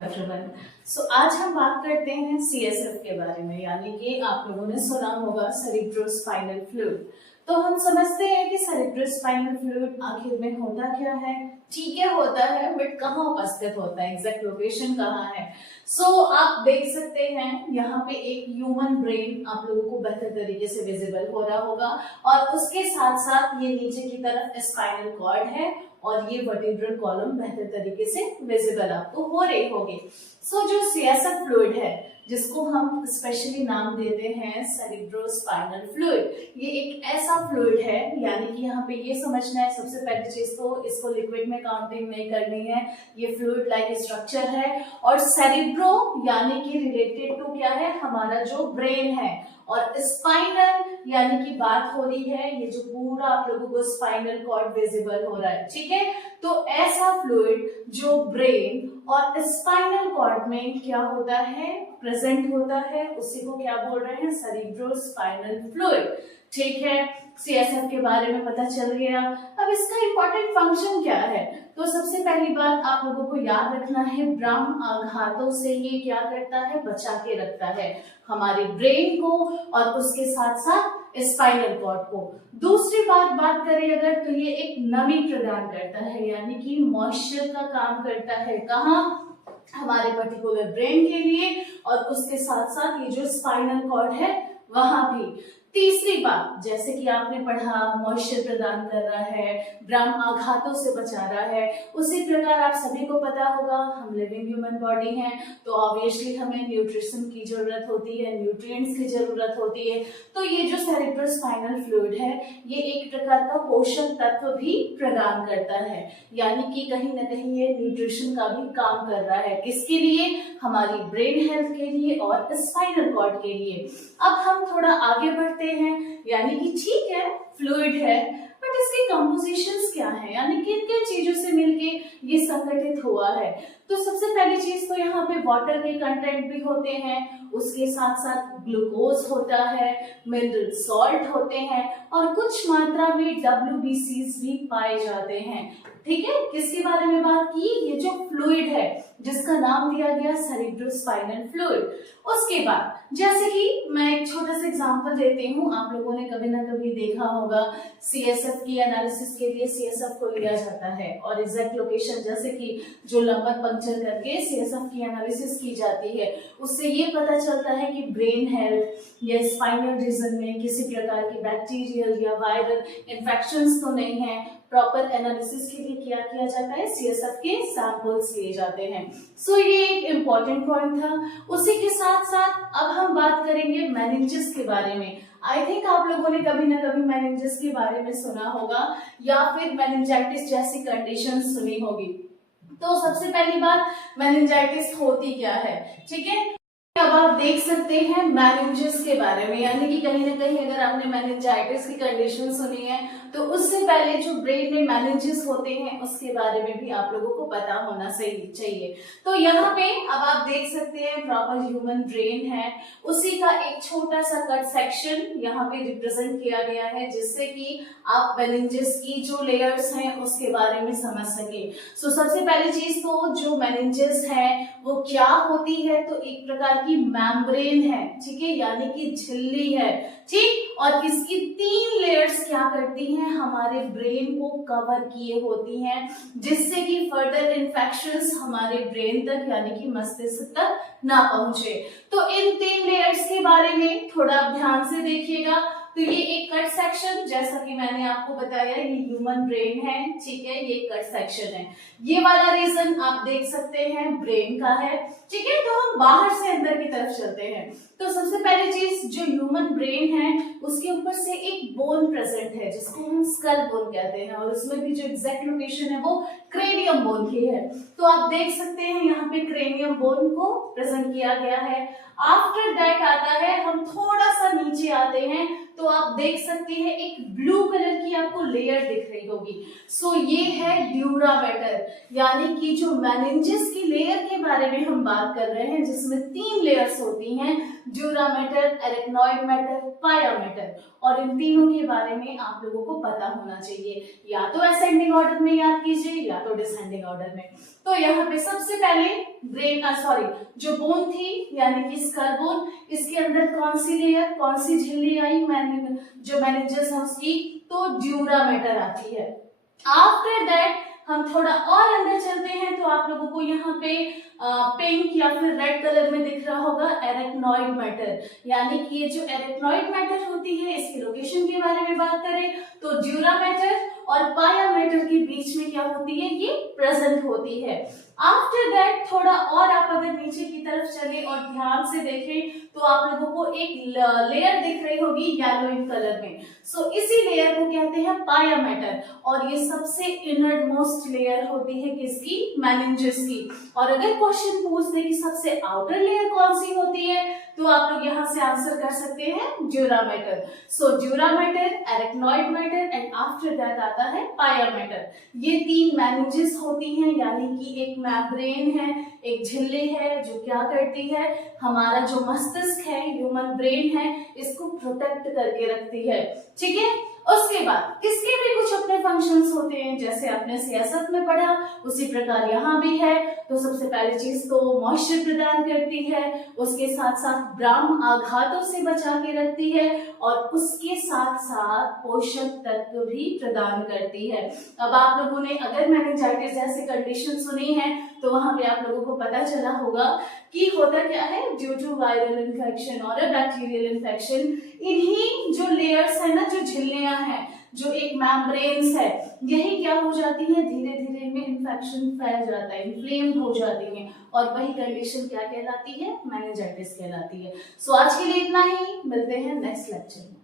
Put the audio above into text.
Everyone. आज हम बात करते हैं सीएसएफ के बारे में, यानी कि आप लोगों ने सुना होगा सेरिब्रोस्पाइनल फ्लूइड। तो हम समझते हैं कि सेरिब्रोस्पाइनल फ्लूइड आखिर में होता क्या है। ठीक है, होता है, बट कहाँ उपस्थित होता है, एग्जैक्ट लोकेशन कहाँ है। आप देख सकते हैं यहाँ पे एक ह्यूमन ब्रेन आप लोगों को बेहतर तरीके से विजिबल हो रहा होगा, और उसके साथ साथ ये नीचे की तरफ स्पाइनल कॉर्ड है और ये वर्टिब्रल कॉलम बेहतर तरीके से विजिबल आपको हो रही होगी। जो सीएसएफ फ्लूइड है, जिसको हम स्पेशली नाम देते हैं सेरिब्रोस्पाइनल फ्लूइड, ये एक ऐसा फ्लूइड है, यानी कि यहाँ पे ये समझना है सबसे पहली चीज तो इसको लिक्विड में काउंटिंग नहीं करनी है। ये फ्लूइड लाइक स्ट्रक्चर है, और सेरिब्रो यानी कि रिलेटेड टू क्या है, हमारा जो ब्रेन है, और स्पाइनल यानी कि बात हो रही है ये जो पूरा आप लोगों को स्पाइनल कॉर्ड विजिबल हो रहा है। ठीक है, तो ऐसा फ्लूइड जो ब्रेन और स्पाइनल कॉर्ड में क्या होता है, प्रेजेंट होता है, उसी को क्या बोल रहे हैं, सेरिब्रोस्पाइनल फ्लूइड। ठीक है, सीएसएफ के बारे में पता चल गया। अब इसका इंपॉर्टेंट फंक्शन क्या है, तो सबसे पहली बात आप लोगों को याद रखना है, ब्रह्म आघातों से ये क्या करता है, बचा के रखता है हमारे ब्रेन को और उसके साथ साथ स्पाइनल कॉर्ड को। दूसरी बात करें अगर, तो ये एक नमी प्रदान करता है, यानी कि मॉइस्चर का काम करता है, कहाँ, हमारे पर्टिकुलर ब्रेन के लिए, और उसके साथ साथ ये जो स्पाइनल कॉर्ड है वहां भी। तीसरी बात, जैसे कि आपने पढ़ा, मॉइस्चर प्रदान कर रहा है, ब्रह्म आघातों से बचा रहा है, उसी प्रकार आप सभी को पता होगा हम लिविंग ह्यूमन बॉडी हैं, तो ऑब्वियसली हमें न्यूट्रिशन की जरूरत होती है, न्यूट्रिएंट्स की जरूरत होती है। तो ये जो सेरिब्रोस्पाइनल फ्लूइड है, ये एक प्रकार का पोषक तत्व भी प्रदान करता है, यानी कि कहीं ना कहीं ये न्यूट्रिशन का भी काम कर रहा है, किसके लिए, हमारी ब्रेन हेल्थ के लिए और स्पाइनल कॉर्ड के लिए। अब हम थोड़ा आगे बढ़ते हैं, यानी कि ठीक है फ्लूइड है, बट इसकी कंपोजिशंस क्या है, यानी किन किन चीजों से मिलके ये संगठित हुआ है। तो सबसे पहली चीज तो यहाँ पे वाटर के कंटेंट भी होते हैं, उसके साथ साथ ग्लूकोज होता है, मिनरल सॉल्ट होते हैं, और कुछ मात्रा में WBCs भी पाए जाते हैं। ठीक है, किसके बारे में बात की, ये जो फ्लूइड है जिसका नाम दिया गया सेरिब्रोस्पाइनल फ्लूइड। उसके बाद जैसे कि मैं एक छोटा सा एग्जांपल देती हूँ, आप लोगों ने कभी ना कभी देखा होगा सीएसएफ की एनालिसिस के लिए सीएसएफ को लिया जाता है, और एग्जैक्ट लोकेशन जैसे कि जो लंबर पंक्चर करके सीएसएफ की एनालिसिस की जाती है, उससे ये पता चलता है कि ब्रेन हेल्थ या स्पाइनल रीजन में किसी प्रकार की बैक्टीरियल या वायरल इन्फेक्शंस तो नहीं है। प्रॉपर एनालिसिस के लिए क्या किया जाता है, सीएसएफ के सैंपल्स लिए जाते हैं। ये एक इम्पॉर्टेंट पॉइंट था। उसी के साथ साथ अब हम बात करेंगे मेनिंजेस के बारे में। आई थिंक आप लोगों ने कभी ना कभी मेनिंजेस के बारे में सुना होगा, या फिर मेनिंजाइटिस जैसी कंडीशन सुनी होगी। तो सबसे पहली बात, मेनिंजाइटिस होती क्या है, ठीक है। अब आप देख सकते हैं मेनिंजेस के बारे में, यानी कि कहीं ना कहीं अगर आपने मेनिंजाइटिस की कंडीशन सुनी है, तो उससे पहले जो ब्रेन में मेनिंजेस होते हैं उसके बारे में भी आप लोगों को पता होना चाहिए। तो यहाँ पे अब आप देख सकते हैं प्रॉपर ह्यूमन ब्रेन है, उसी का एक छोटा सा कट सेक्शन यहाँ पे रिप्रेजेंट किया गया है, जिससे कि आप मेनिंजेस की जो लेयर्स हैं उसके बारे में समझ सके। सबसे पहली चीज तो जो मेनिंजेस है वो क्या होती है, तो एक प्रकार की मेम्ब्रेन है, ठीक है, यानी कि झिल्ली है, ठीक, और इसकी 3 लेयर्स क्या करती हैं, हमारे ब्रेन को कवर किए होती हैं, जिससे कि फर्दर इन्फेक्शंस हमारे ब्रेन तक यानी कि मस्तिष्क तक ना पहुंचे। तो इन 3 लेयर्स के बारे में थोड़ा ध्यान से देखिएगा। तो ये एक कट सेक्शन, जैसा कि मैंने आपको बताया, ये ह्यूमन ब्रेन है, ठीक है, ये कट सेक्शन है। ये वाला रीजन आप देख सकते हैं ब्रेन का है, ठीक है। तो हम बाहर से अंदर की तरफ चलते हैं। तो सबसे पहली चीज, जो ह्यूमन ब्रेन है उसके ऊपर से एक बोन प्रेजेंट है, जिसको हम स्कल बोन कहते हैं, और उसमें भी जो एग्जैक्ट लोकेशन है वो क्रेनियम बोन की है। तो आप देख सकते हैं यहाँ पे क्रेनियम बोन को प्रेजेंट किया गया है। आफ्टर दैट आता है, हम थोड़ा सा नीचे आते हैं, तो आप देख सकते हैं एक ब्लू कलर की आपको लेयर दिख रही होगी। ये है ड्यूरा मैटर, यानी कि जो मेनिंजेस की लेयर के बारे बारे में हम बात कर रहे हैं जिसमें 3 लेयर्स होती हैं, ड्यूरा मैटर, एरिकनॉइड मैटर, पाया मैटर, और इन तीनों के बारे में आप लोगों को पता होना चाहिए। या तो असेंडिंग ऑर्डर में याद कीजिए या तो डिसेंडिंग ऑर्डर में। तो यहाँ पे सबसे पहले जो बोन थी यानी कि स्कल बोन, इसके अंदर कौन सी लेयर, कौन सी झिल्ली आई, जो मेनिंजस है उसकी, तो ड्यूरा मैटर आती है। आफ्टर दैट हम थोड़ा और अंदर चलते हैं तो आप लोगों को यहाँ पे पिंक या फिर रेड कलर में दिख रहा होगा एरेक्नॉइड मैटर, यानी कि ये जो एरेक्नॉइड मैटर होती है इसकी लोकेशन के बारे में बात करें तो ड्यूरा मैटर और पाया मैटर के बीच में क्या होती है, ये प्रेजेंट होती है। आफ्टर दैट थोड़ा और आप अगर नीचे की तरफ चले और ध्यान से देखें तो आप लोगों को एक लेयर दिख रही होगी येलो इन कलर में। सो इसी लेयर को कहते हैं पाया मैटर, और ये सबसे इनर मोस्ट लेयर होती है किसकी, मेनिंजस की। और अगर क्वेश्चन पूछ दे कि सबसे आउटर लेयर कौन सी होती है तो आप लोग यहाँ से आंसर कर सकते हैं dura mater. So dura mater, arachnoid matter and after that आता है पाया मैटर। ये 3 मेनिंजेस होती हैं, यानी कि एक मेम्ब्रेन है, एक झिल्ली है जो क्या करती है, हमारा जो मस्तिष्क है, ह्यूमन ब्रेन है, इसको प्रोटेक्ट करके रखती है। ठीक है, उसके बाद इसके भी कुछ अपने फंक्शंस होते हैं, जैसे आपने सियासत में पढ़ा उसी प्रकार यहाँ भी है। तो सबसे पहली चीज तो मॉइस्चर प्रदान करती है, उसके साथ साथ ब्राह्म आघातों से बचा के रखती है, और उसके साथ साथ पोषक तत्व भी प्रदान करती है। अब आप लोगों ने अगर मेनिंजाइटिस जैसी कंडीशन सुनी है तो वहां पे आप लोगों को पता चला होगा कि होता क्या है, ड्यू टू वायरल इन्फेक्शन और बैक्टीरियल इन्फेक्शन, इन्हीं जो लेयर्स है ना, जो झिल्लियां हैं, जो एक मेम्ब्रेन्स है, यही क्या हो जाती है, धीरे धीरे में इन्फेक्शन फैल जाता है, इन्फ्लेम्ड हो जाती है, और वही कंडीशन क्या कहलाती है, मेनिंजाइटिस कहलाती है। सो आज के लिए इतना ही, मिलते हैं नेक्स्ट लेक्चर में।